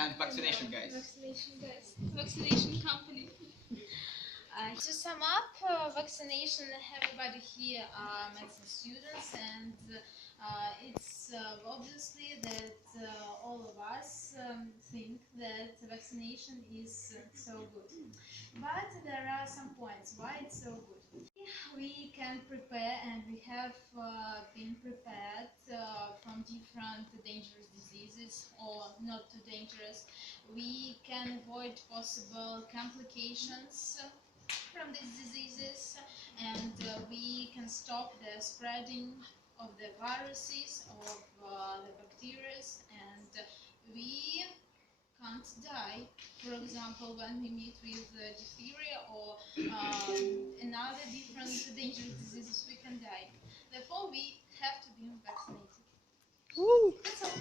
And vaccination guys. Vaccination company. To sum up, vaccination, everybody here are medicine students, and it's obviously that all of us think that vaccination is so good. But there are some points why it's so good. We can prepare, and we have been prepared from different dangerous diseases or not too dangerous. We can avoid possible complications from these diseases, and we can stop the spreading of the viruses, of the bacteria, and we can't die. For example, when we meet with diphtheria or another different dangerous diseases, we can die. Therefore, we have to be vaccinated. Woo. That's all.